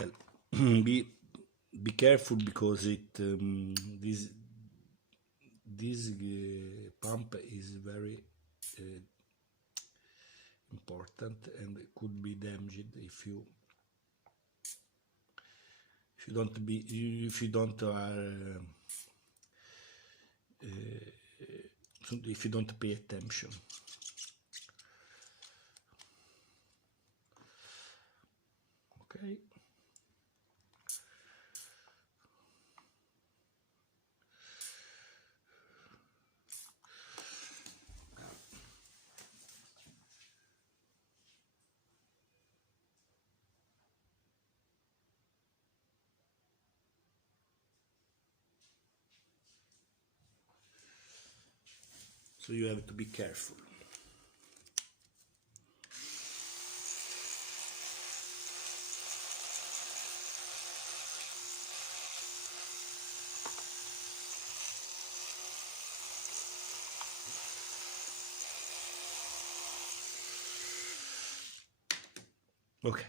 well, be careful because it this pump is very important and could be damaged if you if you don't pay attention. Okay. So you have to be careful. Okay.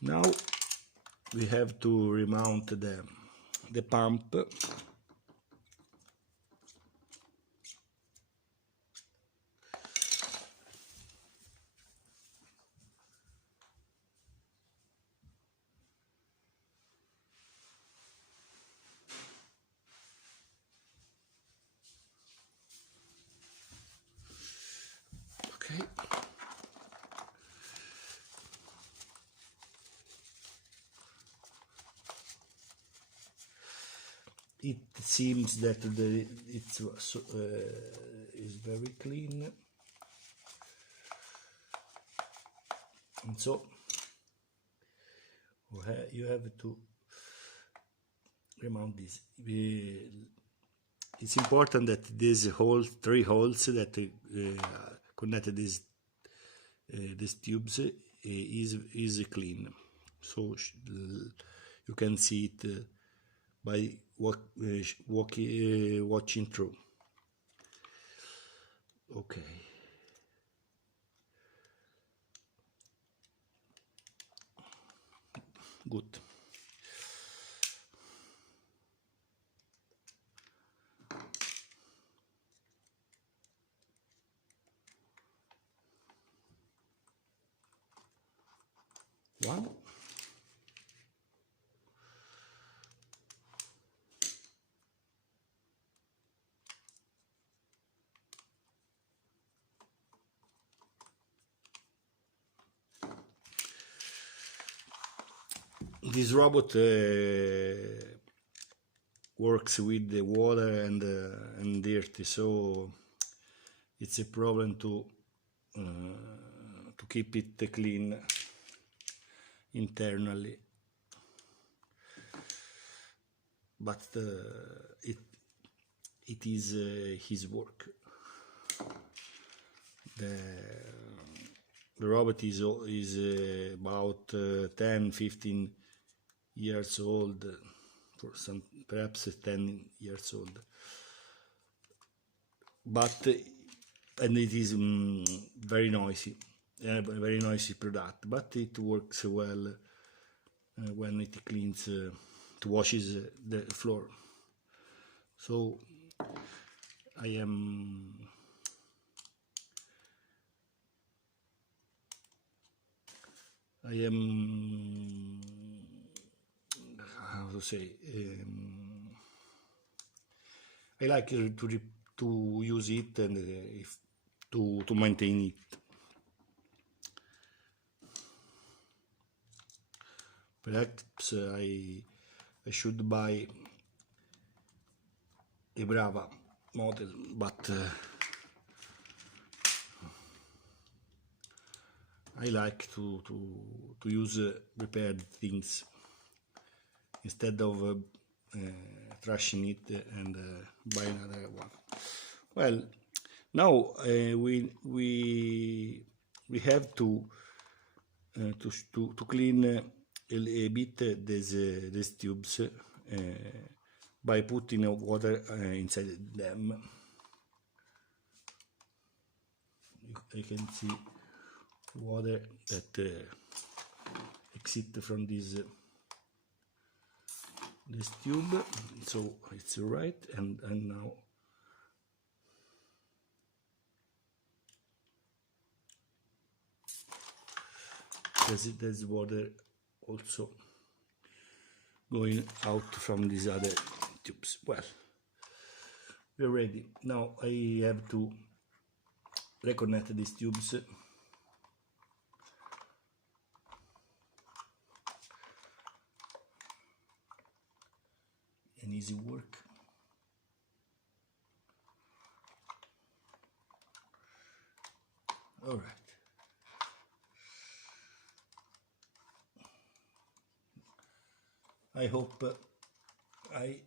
Now we have to remount the pump. Okay. It seems that it's is very clean, and so you have to remount this. It's important that these three holes that connected these tubes is clean, so you can see it by watching through. Okay. Good. One. This robot works with the water and dirt, so it's a problem to keep it clean internally. But it is his work. The robot is about 10-15 years old, for some perhaps 10 years old, but and it is very noisy, a very noisy product, but it works well when it cleans, it washes the floor. So I am how to say, I like to use it and to maintain it. Perhaps I should buy a Brava model, but I like to use repaired things instead of trashing it and buy another one. Well, now we have to clean a bit these tubes by putting water inside them. You can see water that exit from this tube, so it's right, and now there's water also going out from these other tubes. Well, we're ready. Now I have to reconnect these tubes. An easy work. All right. I hope I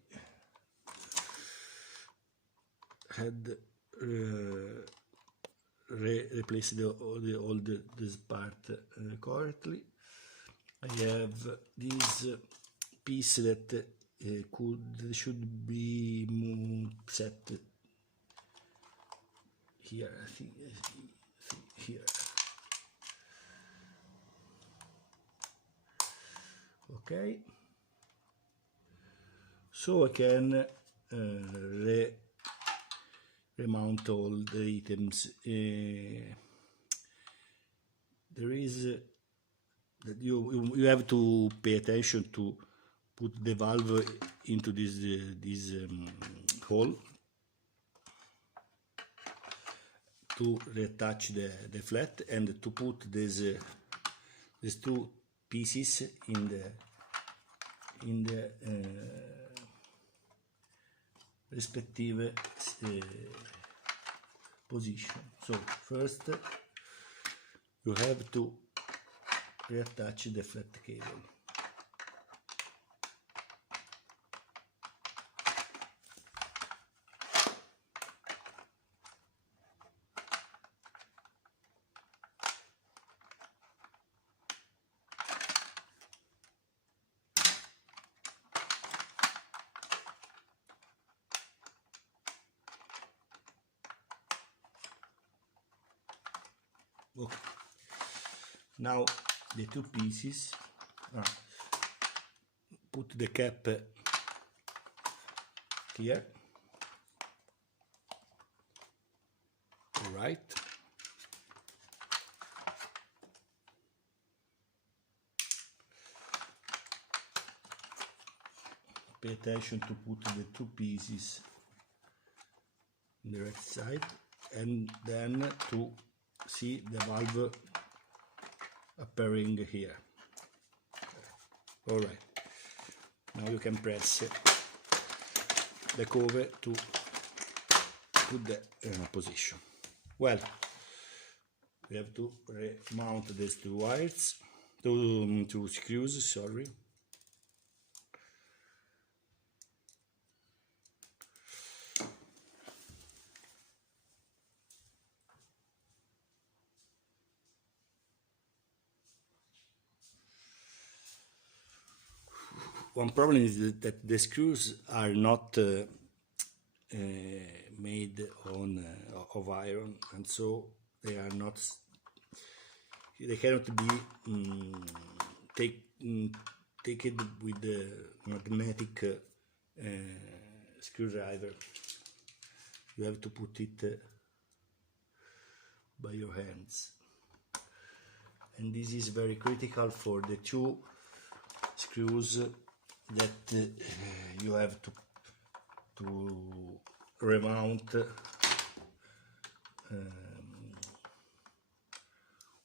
had replaced all this part correctly. I have this piece that should be set here. I think here. Okay. So I can remount all the items. There is that you have to pay attention to put the valve into this hole to reattach the flat, and to put these two pieces in the respective position. So first you have to reattach the flat cable. Okay. Now the two pieces, put the cap here, all right, pay attention to put the two pieces on the right side, and then to see the valve appearing here. All right, now you can press the cover to put the position. Well, we have to remount these two wires, two screws, sorry. One problem is that the screws are not made of iron, and so they cannot be taken with the magnetic screwdriver. You have to put it by your hands, and this is very critical for the two screws that you have to remount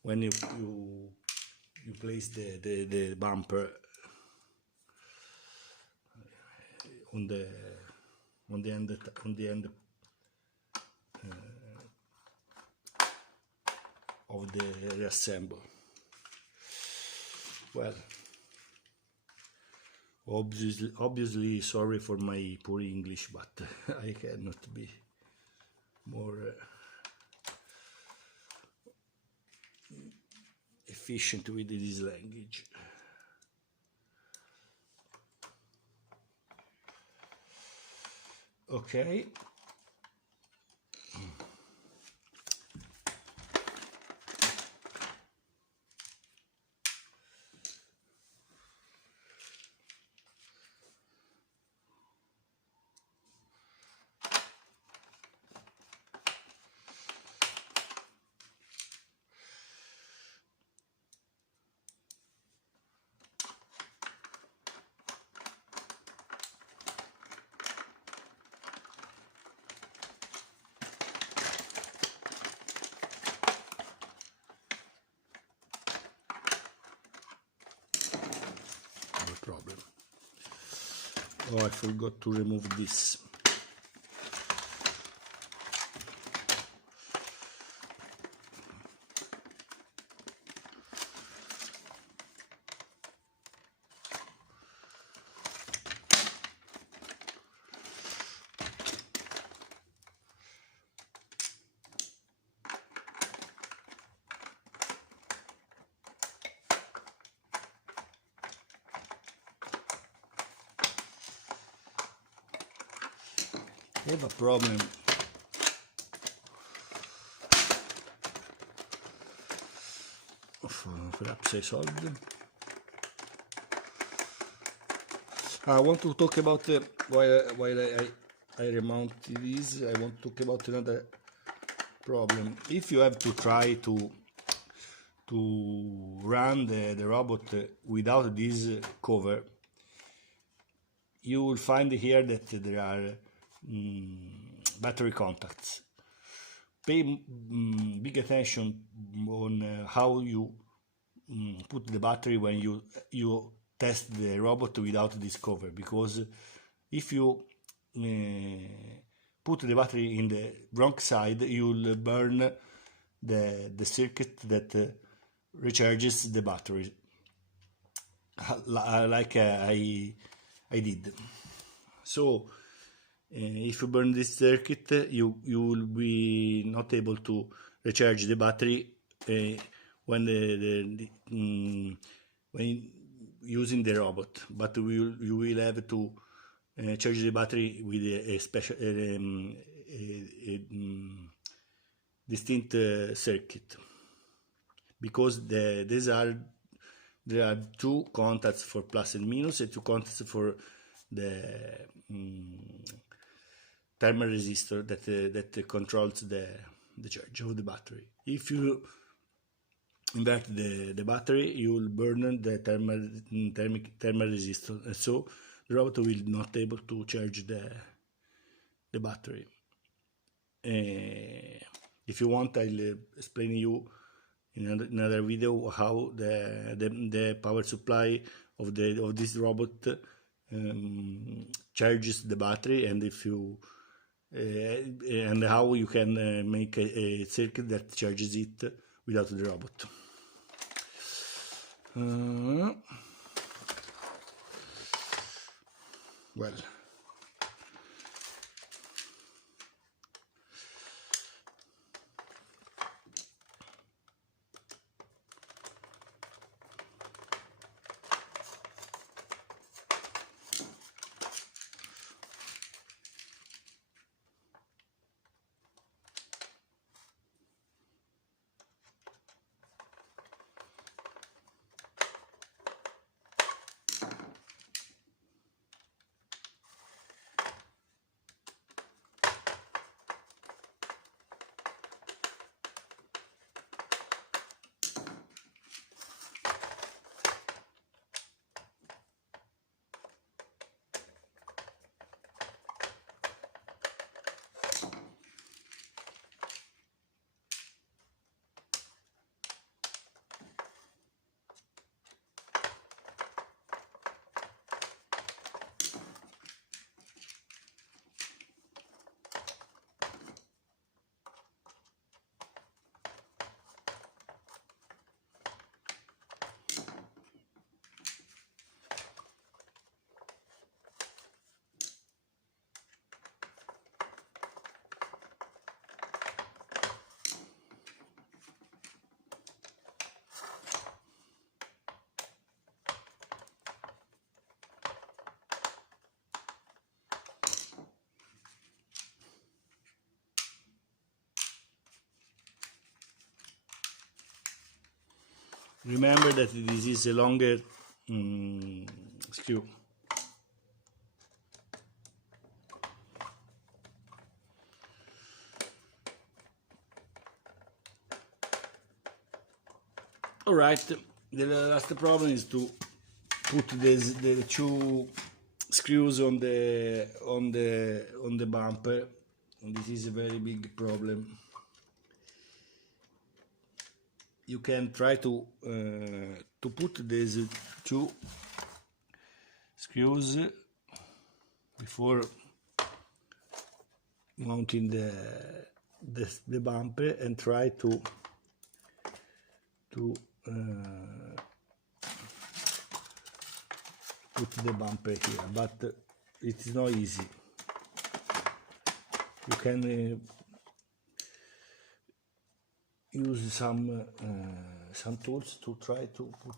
when you place the bumper on the end of the reassemble. Well, obviously sorry for my poor English, but I cannot be more efficient with this language. Okay. Oh, I forgot to remove this. I have a problem. Perhaps I solved. I want to talk about while I remount this. I want to talk about another problem. If you have to try to run the robot without this cover, you will find here that there are battery contacts. Pay big attention on how you put the battery when you test the robot without this cover, because if you put the battery in the wrong side, you'll burn the circuit that recharges the battery, like I did. So if you burn this circuit, you will be not able to recharge the battery when when using the robot, but you will have to charge the battery with a special distinct circuit, because there are two contacts for plus and minus, and two contacts for the thermal resistor that controls the charge of the battery. If you invert the battery, you will burn the thermal resistor, and so the robot will not able to charge the battery. If you want, I'll explain you in another video how the power supply of this robot charges the battery, and if you and how you can make a circuit that charges it without the robot. Well, remember that this is a longer screw. Alright, the last problem is to put the two screws on the bumper, and this is a very big problem. You can try to put these two screws before mounting the bumper, and try to put the bumper here, but it is not easy. You can use some tools to try to put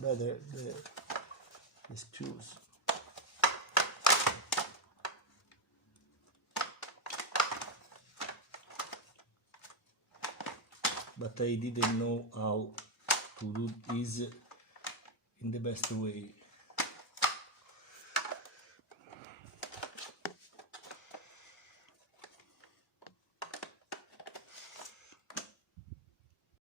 better the screws. But I didn't know how to do this in the best way.